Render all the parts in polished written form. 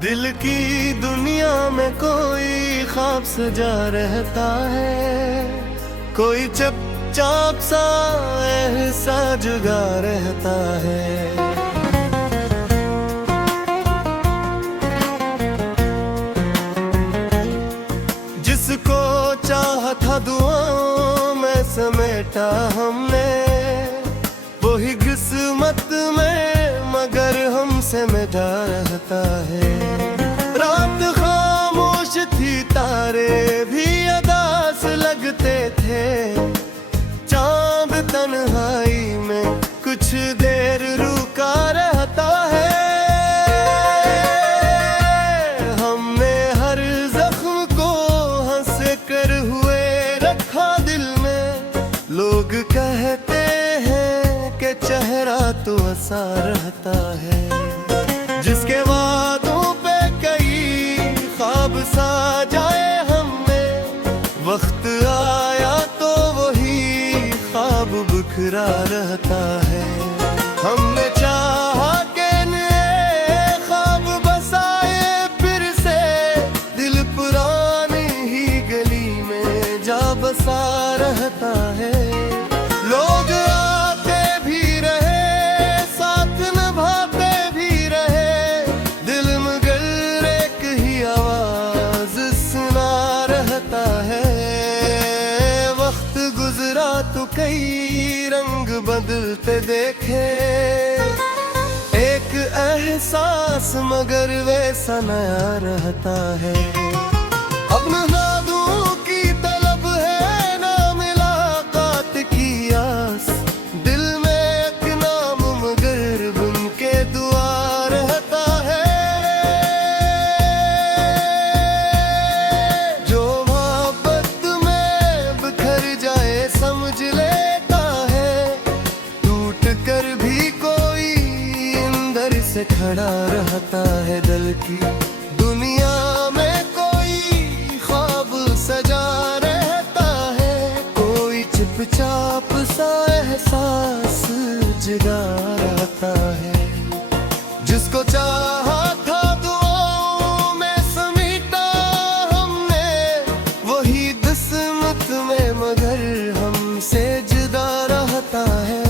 दिल की दुनिया में कोई ख्वाब सजा रहता है, कोई चुपचाप सा एहसा जुगा रहता है। जिसको चाहा था दुआओं में समेटा हमने, वही किस्मत में मगर हमसे मिटा रहता है। रात खामोश थी, तारे भी अदास लगते थे, चांद तन्हाई में कुछ देर रुका रहता है। हमने हर जख्म को हंस कर हुए रखा दिल में, लोग कहते हैं कि चेहरा तो हंसा रहता है। जिसके वादों पे कई ख्वाब सजाए हमने, वक्त आया तो वही ख्वाब बिखरा रहता है। हमने चाहा कि नए ख्वाब बसाए फिर से, दिल पुरानी ही गली में जा बसा रहता है। लोग आते भी रहे, साथ निभाते भी रहे, दिल मगर एक ही आवाज सुना रहता है। वक्त गुजरा तो कई रंग बदलते देखे, एक एहसास मगर वैसा नया रहता है। अपना नादों की तलब है, ना मुलाकात की आस, दिल में एक नाम मगर बन के दुआ रहता है। जो मोहब्बत में बिखर जाए समझ लेता है, टूट कर भी कोई अंदर से खड़ा रहता है। दिल की दुनिया में कोई ख्वाब सजा रहता है, कोई चुपचाप सा एहसास जगा रहता है। जिसको चाहा था दुआओं में समेटा हमने, वही किस्मत में मगर हमसे जुदा रहता है।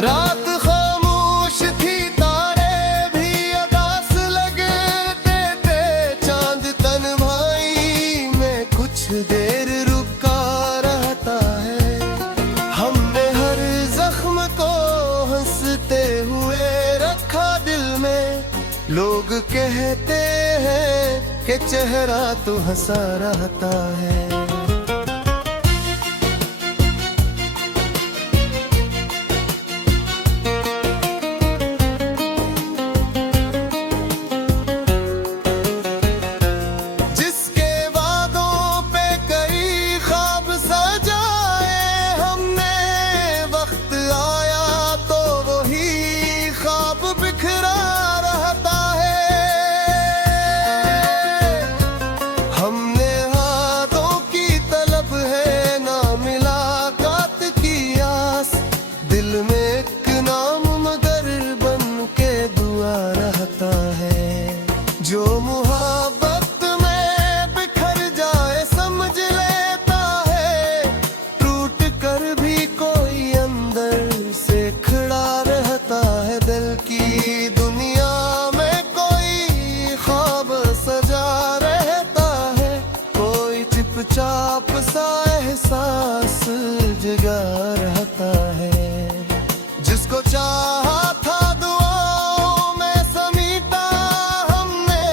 रात खामोश थी, तारे भी अदास लगते थे, चांद तन्हाई में कुछ देर रुका रहता है। हमने हर जख्म को हंसते हुए रखा दिल में, लोग कहते हैं कि चेहरा तो हंसा रहता है। जिसके वादों पे कई ख्वाब सजाए हमने, वक्त आया तो वही ख्वाब बिखरा रहता है। हमने हाथों की तलब है, ना मुलाकात की आस, दिल में एक नाम मगर बन के दुआ रहता है। जो मोहब्बत में बिखर जाए समझ लेता है, टूट कर भी कोई अंदर से खड़ा रहता है। दिल की दुनिया में कोई ख्वाब सजा रहता है, कोई चुपचाप सा एहसास जगा रहता है। जिसको चाहा था दुआओं में समेटा हमने,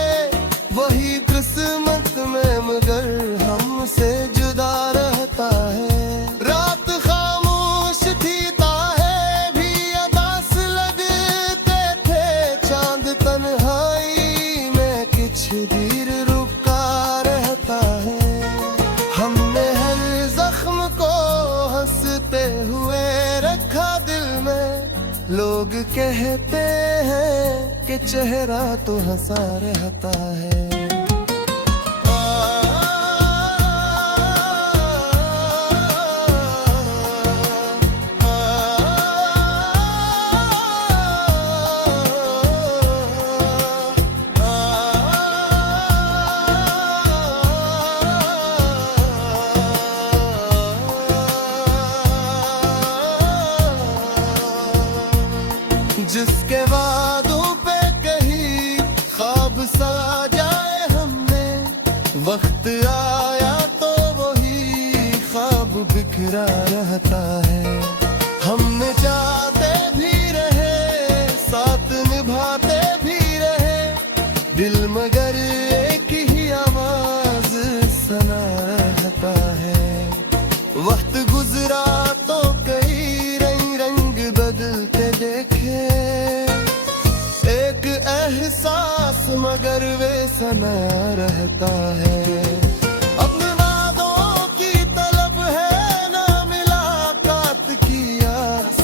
वही किस्मत में मगर हमसे जुदा रहता है। रात खामोश थी, तारे भी अदास लगते थे, चांद तन्हाई में कुछ देर रुका रहता है। हमने हर जख्म को हंसते हुए रखा दिल में, लोग कहते हैं कि चेहरा तो हंसा रहता है। आया तो वही ख्वाब बिखरा रहता है। हमने चाहते भी रहे, साथ निभाते भी रहे, दिल मगर एक ही आवाज सुना रहता है। वक्त गुजरा तो कई रंग बदलते देखे, एक एहसास मगर वे सना रहता है। अपने वादों की तलब है ना मुलाकात की आस,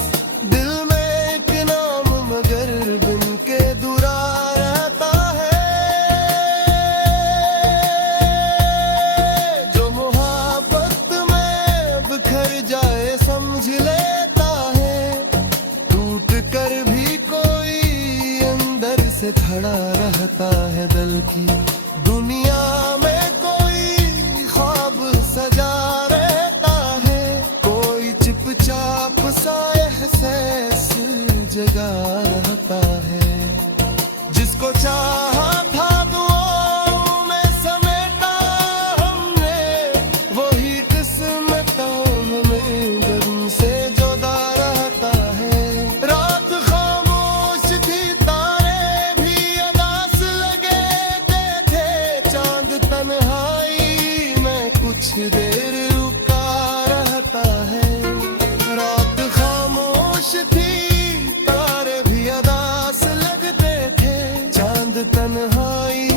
दिल में एक नाम मगर बिन के दुरा रहता है। जो मोहब्बत में बिखर जाए समझ लेता है, टूट कर भी कोई अंदर से खड़ा रहता है। दिल की दुनिया में कोई ख्वाब सजा रहता है, कोई चुपचाप सा एहसास जगा रहता है। जिसको चाहा था दुआओं में समेटा हमने, वही किस्मतों में गम से जुदा रहता है। रात खामोश थी, तारे भी उदास लगे थे, चांद तन्हाई में कुछ देर रुका रहता है। रात खामोश थी, तारे भी उदास लगते थे, चांद तन्हाई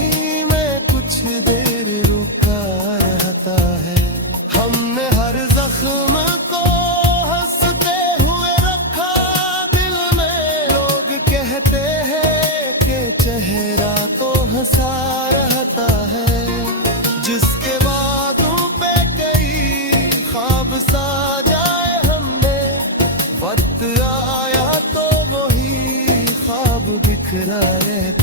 में कुछ देर रुका रहता है। हमने हर जख्म को हंसते हुए रखा दिल में, लोग कहते हैं कि चेहरा तो हंसा रहता है। जिसके बातों पे कई ख्वाब साजाए हमने, वक्त आया तो वही ख्वाब बिखरा रहता